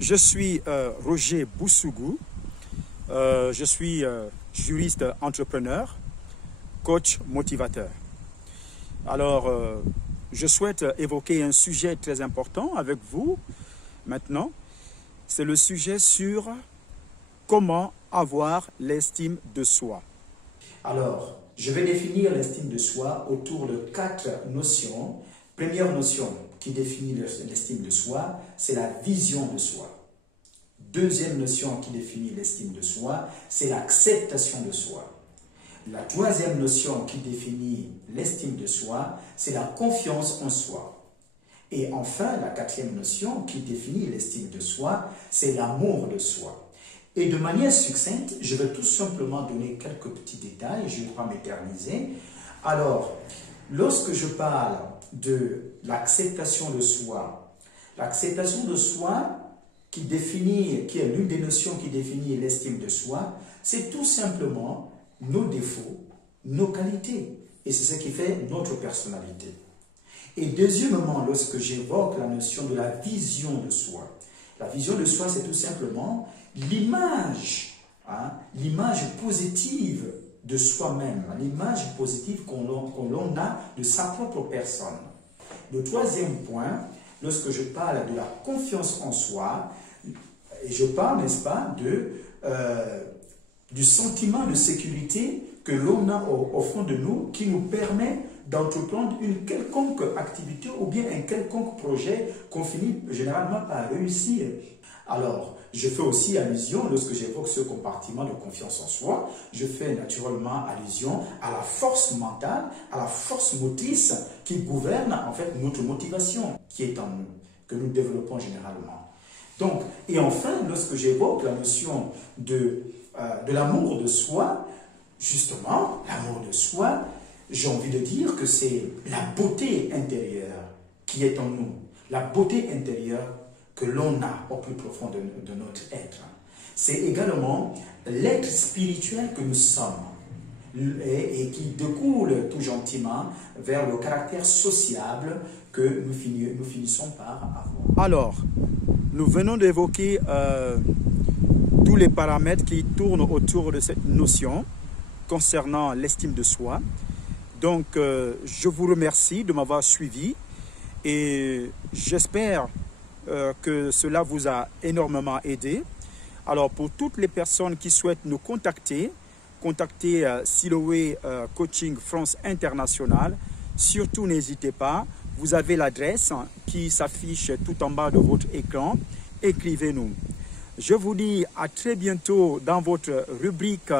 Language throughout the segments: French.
Je suis Roger Boussougou, je suis juriste entrepreneur, coach motivateur. Alors, je souhaite évoquer un sujet très important avec vous maintenant. C'est le sujet sur comment avoir l'estime de soi. Alors, je vais définir l'estime de soi autour de 4 notions. Première notion qui définit l'estime de soi, c'est la vision de soi. Deuxième notion qui définit l'estime de soi, c'est l'acceptation de soi. La troisième notion qui définit l'estime de soi, c'est la confiance en soi. Et enfin, la quatrième notion qui définit l'estime de soi, c'est l'amour de soi. Et de manière succincte, je vais tout simplement donner quelques petits détails, je ne vais pas m'éterniser. Alors, lorsque je parle de l'acceptation de soi qui est l'une des notions qui définit l'estime de soi, c'est tout simplement nos défauts, nos qualités. Et c'est ce qui fait notre personnalité. Et deuxièmement, lorsque j'évoque la notion de la vision de soi, la vision de soi, c'est tout simplement l'image positive de soi-même, l'image positive qu'on a de sa propre personne. Le troisième point, lorsque je parle de la confiance en soi, je parle, n'est-ce pas, du sentiment de sécurité que l'on a au fond de nous qui nous permet d'entreprendre une quelconque activité ou bien un quelconque projet qu'on finit généralement par réussir. Alors, je fais aussi allusion, lorsque j'évoque ce compartiment de confiance en soi, je fais naturellement allusion à la force mentale, à la force motrice qui gouverne en fait notre motivation qui est en nous, que nous développons généralement. Donc, et enfin, lorsque j'évoque la notion de l'amour de soi, justement, l'amour de soi, j'ai envie de dire que c'est la beauté intérieure qui est en nous, la beauté intérieure que l'on a au plus profond de notre être. C'est également l'être spirituel que nous sommes et qui découle tout gentiment vers le caractère sociable que nous finissons par avoir. Alors, nous venons d'évoquer tous les paramètres qui tournent autour de cette notion concernant l'estime de soi. Donc, je vous remercie de m'avoir suivi et j'espère que cela vous a énormément aidé. Alors, pour toutes les personnes qui souhaitent nous contactez Siloé Coaching France International. Surtout, n'hésitez pas. Vous avez l'adresse qui s'affiche tout en bas de votre écran. Écrivez-nous. Je vous dis à très bientôt dans votre rubrique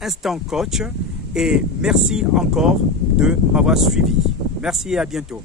Instant Coach. Et merci encore de m'avoir suivi. Merci et à bientôt.